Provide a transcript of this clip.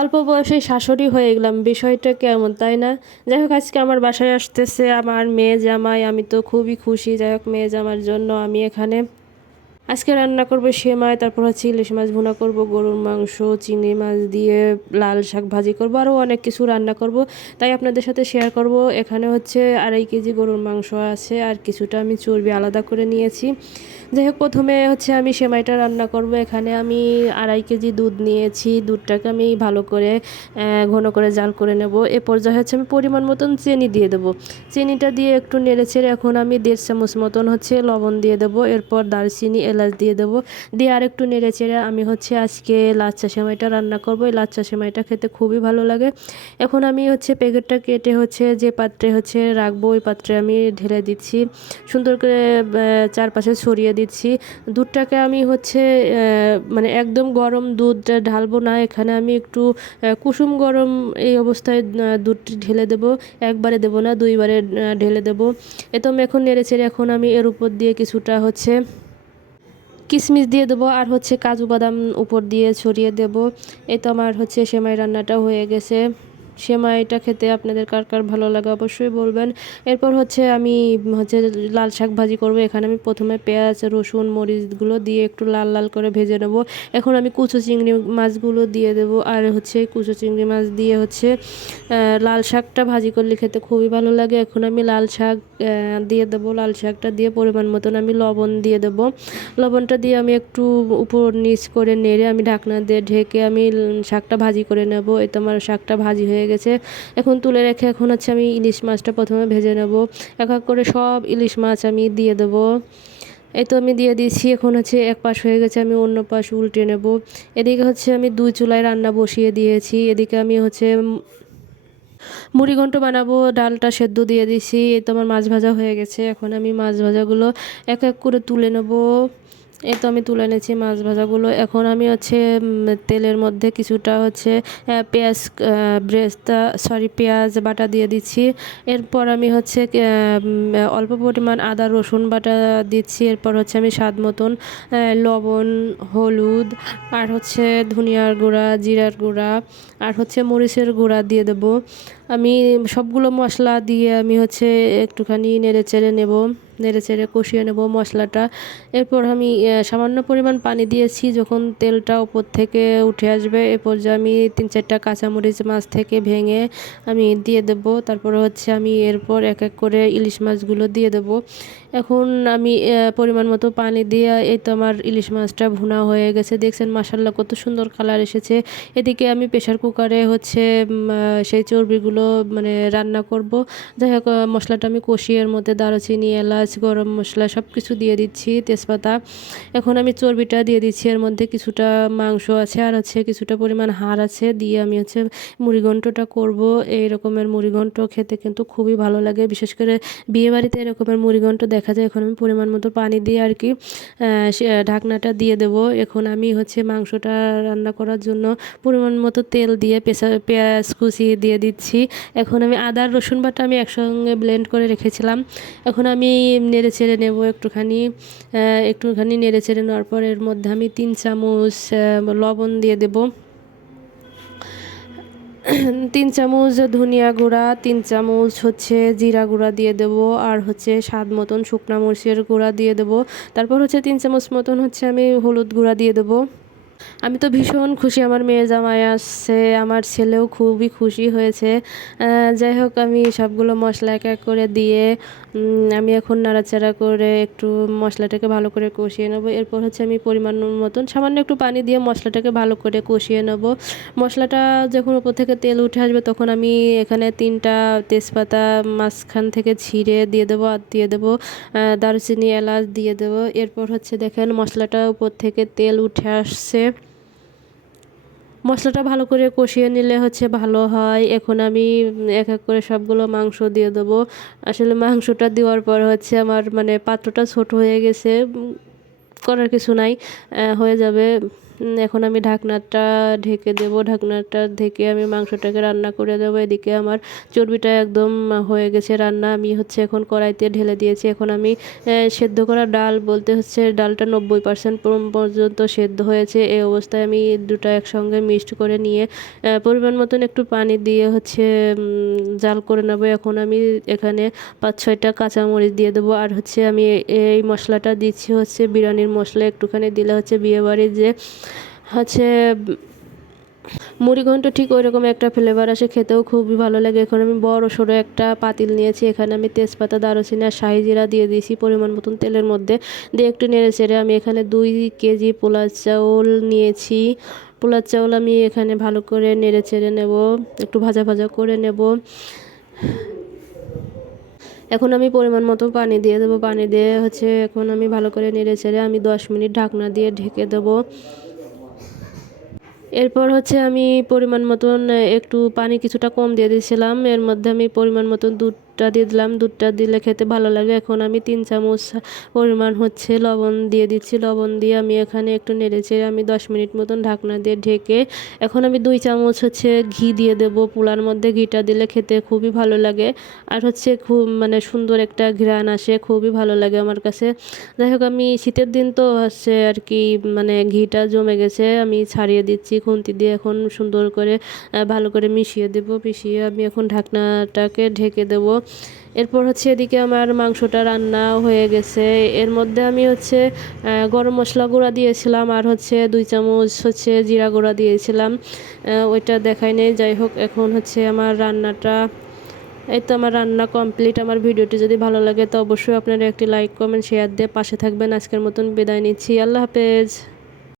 অল্প বয়সে শাশুড়ি হয়ে গেলাম, বিষয়টা কেমন তাই না? যাই হোক, আজকে আমার বাসায় আসতেছে আমার মেয়ে জামাই, আমি তো খুবই খুশি। যাই হোক, মেয়ে জামার জন্য আমি এখানে আজকে রান্না করব সেমাই, তারপর হচ্ছে ইলিশ মাছ ভুনা করব, গরুর মাংস, চিংড়ি মাছ দিয়ে লাল শাক ভাজি করব, আরও অনেক কিছু রান্না করব। তাই আপনাদের সাথে শেয়ার করব। এখানে হচ্ছে 2.5 কেজি গরুর মাংস আছে, আর কিছুটা আমি চর্বি আলাদা করে নিয়েছি। যাই হোক, প্রথমে হচ্ছে আমি সেমাইটা রান্না করব। এখানে আমি 2.5 কেজি দুধ নিয়েছি। দুধটাকে আমি ভালো করে ঘন করে জাল করে নেব। এ পর্যায়ে হচ্ছে আমি পরিমাণ মতন চিনি দিয়ে দেবো। চিনিটা দিয়ে একটু নেড়েচেড়ে এখন আমি 1.5 চামচ মতন হচ্ছে লবণ দিয়ে দেবো। এরপর দারচিনি এলাচ দিয়ে দেবো। দিয়ে আর একটু নেড়েচেড়ে আমি হচ্ছে আজকে লাচ্চা সেমাইটা রান্না করব। এই লাচ্চা সেমাইটা খেতে খুবই ভালো লাগে। এখন আমি হচ্ছে প্যাকেটটা কেটে হচ্ছে যে পাত্রে হচ্ছে রাখবো, ওই পাত্রে আমি ঢেলে দিচ্ছি। সুন্দর করে চারপাশে ছড়িয়ে দিচ্ছি। দুধটাকে আমি হচ্ছে মানে একদম গরম দুধ ঢালবো না, এখানে আমি একটু কুসুম গরম এই অবস্থায় দুধটি ঢেলে দেবো। একবারে দেবো না, দুইবারে ঢেলে দেবো। এ তো আমি এখন নেড়েচেড়ে এখন আমি এর উপর দিয়ে কিছুটা হচ্ছে কিশমিশ দিয়ে দেবো, আর হচ্ছে কাজু বাদাম উপর দিয়ে ছড়িয়ে দেবো। এই তো আমার হচ্ছে সেমাই রান্নাটা হয়ে গেছে। সেমাইটা খেতে আপনাদের কার কার ভালো লাগে অবশ্যই বলবেন। এরপর হচ্ছে আমি হচ্ছে লাল শাক ভাজি করব। এখানে আমি প্রথমে পেঁয়াজ, রসুন, মরিচগুলো দিয়ে একটু লাল লাল করে ভেজে নেব। এখন আমি কুচো চিংড়ি মাছগুলো দিয়ে দেব, আর হচ্ছে কুচো চিংড়ি মাছ দিয়ে হচ্ছে লাল শাকটা ভাজি করলে খেতে খুবই ভালো লাগে। এখন আমি লাল শাক দিয়ে দেবো। লাল শাকটা দিয়ে পরিমাণ মতন আমি লবণ দিয়ে দেবো। লবণটা দিয়ে আমি একটু উপর নিচ করে নেড়ে আমি ঢাকনা দিয়ে ঢেকে আমি শাকটা ভাজি করে নেব। এই তো আমার শাকটা ভাজি হয়ে গেছে। এখন তুলে রেখে এখন হচ্ছে আমি ইলিশ মাছটা প্রথমে ভেজে নেব। এক এক করে সব ইলিশ মাছ আমি দিয়ে দেবো। এই তো আমি দিয়ে দিয়েছি। এখন হচ্ছে এক পাশ হয়ে গেছে, আমি অন্য পাশ উল্টে নেব। এদিকে হচ্ছে আমি 2 চুলায় রান্না বসিয়ে দিয়েছি। এদিকে আমি হচ্ছে মুড়িঘণ্ট বানাবো, ডালটা সেদ্ধ দিয়ে দিছি। এই তো আমার মাছ ভাজা হয়ে গেছে। এখন আমি মাছ ভাজাগুলো এক এক করে তুলে নেব। এই তো আমি তুলে এনেছি মাছ ভাজাগুলো। এখন আমি হচ্ছে তেলের মধ্যে কিছুটা হচ্ছে পেঁয়াজ পেঁয়াজ বাটা দিয়ে দিচ্ছি। এরপর আমি হচ্ছে অল্প পরিমাণ আদা রসুন বাটা দিচ্ছি। এরপর হচ্ছে আমি স্বাদ মতন লবণ, হলুদ, আর হচ্ছে ধনিয়ার গুঁড়া, জিরার গুঁড়া, আর হচ্ছে মরিচের গুঁড়া দিয়ে দেবো। আমি সবগুলো মশলা দিয়ে আমি হচ্ছে একটুখানি নেড়েচেড়ে নেব, নেড়েচেড়ে কষিয়ে নেব মশলাটা। এরপর আমি সামান্য পরিমাণ পানি দিয়েছি। যখন তেলটা উপর থেকে উঠে আসবে এ পর্যায়ে আমি 3-4টা কাঁচামরিচ মাছ থেকে ভেঙে আমি দিয়ে দেব। তারপরে হচ্ছে আমি এরপর এক এক করে ইলিশ মাছগুলো দিয়ে দেব। এখন আমি পরিমাণ মতো পানি দিয়ে এই তো আমার ইলিশ মাছটা ভুনা হয়ে গেছে। দেখছেন মাশাল্লাহ কত সুন্দর কালার এসেছে। এদিকে আমি প্রেশার কুকারে হচ্ছে সেই চর্বিগুলো মানে রান্না করব। যাই হোক, মশলাটা আমি কষিয়ে এর মধ্যে দারুচিনি, এলাচ, গরম মশলা সব কিছু দিয়ে দিচ্ছি, তেজপাতা। এখন আমি চর্বিটা দিয়ে দিচ্ছি। এর মধ্যে কিছুটা মাংস আছে, আর হচ্ছে কিছুটা পরিমাণ হাড় আছে, দিয়ে আমি হচ্ছে মুড়িঘণ্টটা করব। এই রকমের মুড়িঘণ্ট খেতে কিন্তু খুবই ভালো লাগে, বিশেষ করে বিয়েবাড়িতে এরকমের মুড়িঘণ্ট দেখা যায়। এখন আমি পরিমাণ মতো পানি দিয়ে আর কি ঢাকনাটা দিয়ে দেব। এখন আমি হচ্ছে মাংসটা রান্না করার জন্য পরিমাণ মতো তেল দিয়ে পেঁয়াজ কুচি দিয়ে দিচ্ছি। এখন আমি আদা রসুন বাটা আমি একসঙ্গে ব্লেন্ড করে রেখেছিলাম। এখন আমি নেড়ে চেড়ে নেব একটুখানি নেড়ে চেড়ে নেওয়ার পর এর মধ্যে আমি 3 চামচ লবণ দিয়ে দেব। 3 চামচ ধনিয়া গুঁড়া, 3 চামচ হচ্ছে জিরা গুঁড়া দিয়ে দেব, আর হচ্ছে স্বাদ মতন শুকনা মরিচের গুঁড়া দিয়ে দেব। তারপর হচ্ছে 3 চামচ মতন হচ্ছে আমি হলুদ গুঁড়া দিয়ে দেবো। আমি তো ভীষণ খুশি, আমার মেয়ে জামাই আসছে, আমার ছেলেও খুবই খুশি হয়েছে। যাই হোক, আমি সবগুলো মশলা এক এক করে দিয়ে আমি এখন নাড়াচাড়া করে একটু মশলাটাকে ভালো করে কষিয়ে নেব। এরপর হচ্ছে আমি পরিমাণ মতন সামান্য একটু পানি দিয়ে মশলাটাকে ভালো করে কষিয়ে নেব। মশলাটা যখন উপর থেকে তেল উঠে আসবে তখন আমি এখানে 3টা তেজপাতা মাঝখান থেকে ছিঁড়ে দিয়ে দেবো, আর দিয়ে দেবো দারুচিনি, এলাচ দিয়ে দেবো। এরপর হচ্ছে দেখেন মশলাটা উপর থেকে তেল উঠে আসছে। মশলাটা ভালো করে কষিয়ে নিলে হচ্ছে ভালো হয়। এখন আমি এক এক করে সবগুলো মাংস দিয়ে দেবো। আসলে মাংসটা দেওয়ার পর হচ্ছে আমার মানে পাত্রটা ছোট হয়ে গেছে, করার কিছু নাই, হয়ে যাবে। এখন আমি ঢাকনাটা ঢেকে দেব। ঢাকনাটা ঢেকে আমি মাংসটাকে রান্না করে দেবো। এদিকে আমার চর্বিটা একদম হয়ে গেছে রান্না। আমি হচ্ছে এখন কড়াইতে ঢেলে দিয়েছি। এখন আমি সেদ্ধ করা ডাল বলতে হচ্ছে ডালটা 90% পর্যন্ত সেদ্ধ হয়েছে। এই অবস্থায় আমি দুটো একসঙ্গে মিক্সড করে নিয়ে পরিমাণ মতন একটু পানি দিয়ে হচ্ছে জাল করে নেব। এখন আমি এখানে 5-6টা কাঁচামরিচ দিয়ে দেবো। আর হচ্ছে আমি এই মশলাটা দিচ্ছি হচ্ছে বিরিয়ানির মশলা একটুখানি দিলে হচ্ছে বিয়েবাড়ির যে হচ্ছে মুড়িঘণ্ট ঠিক ওইরকম একটা ফ্লেভার আসে, খেতেও খুবই ভালো লাগে। এখন আমি বড় সড়ো একটা পাতিল নিয়েছি। এখানে আমি তেজপাতা, দারুচিনি আর শাহি জিরা দিয়ে দিয়েছি পরিমাণ মতন তেলের মধ্যে। দিয়ে একটু নেড়ে চেড়ে আমি এখানে 2 কেজি পোলাও চাউল নিয়েছি। পোলাও চাউল আমি এখানে ভালো করে নেড়ে চেড়ে নেব, একটু ভাজা ভাজা করে নেব। এখন আমি পরিমাণ মতো পানি দিয়ে দেবো। পানি দিয়ে হচ্ছে এখন আমি ভালো করে নেড়ে চেড়ে আমি 10 মিনিট ঢাকনা দিয়ে ঢেকে দেবো। এরপর হচ্ছে আমি পরিমাণ মতন একটু পানি কিছুটা কম দিয়ে দিয়েছিলাম। এর মধ্যে আমি পরিমাণ মতন দুধটা দিয়ে দিলাম। দুধটা দিলে খেতে ভালো লাগে। এখন আমি 3 চামচ পরিমাণ হচ্ছে লবণ দিয়ে দিচ্ছি। লবণ দিয়ে আমি এখানে একটু নেড়েচেড়ে আমি 10 মিনিট মতন ঢাকনা দিয়ে ঢেকে এখন আমি 2 চামচ হচ্ছে ঘি দিয়ে দেবো পোলার মধ্যে। ঘিটা দিলে খেতে খুবই ভালো লাগে আর হচ্ছে খুব মানে সুন্দর একটা ঘ্রাণ আসে, খুবই ভালো লাগে আমার কাছে। যাই হোক, আমি শীতের দিন তো হচ্ছে আর কি মানে ঘিটা জমে গেছে, আমি ছাড়িয়ে দিচ্ছি খুন্তি দিয়ে। এখন সুন্দর করে ভালো করে মিশিয়ে দেব। মিশিয়ে আমি এখন ঢাকনাটাকে ঢেকে দেব। এরপর হচ্ছে এদিকে আমার মাংসটা রান্না হয়ে গেছে। এর মধ্যে আমি হচ্ছে গরম মশলা গুঁড়া দিয়েছিলাম আর হচ্ছে 2 চামচ হচ্ছে জিরা গুঁড়া দিয়েছিলাম। ওইটা দেখাই নেই। যাই হোক, এখন হচ্ছে আমার রান্নাটা এই তো আমার রান্না কমপ্লিট। আমার ভিডিওটি যদি ভালো লাগে তো অবশ্যই আপনারা একটি লাইক, কমেন্ট, শেয়ার দিয়ে পাশে থাকবেন। আজকের মতন বিদায় নিচ্ছি। আল্লাহ হাফেজ।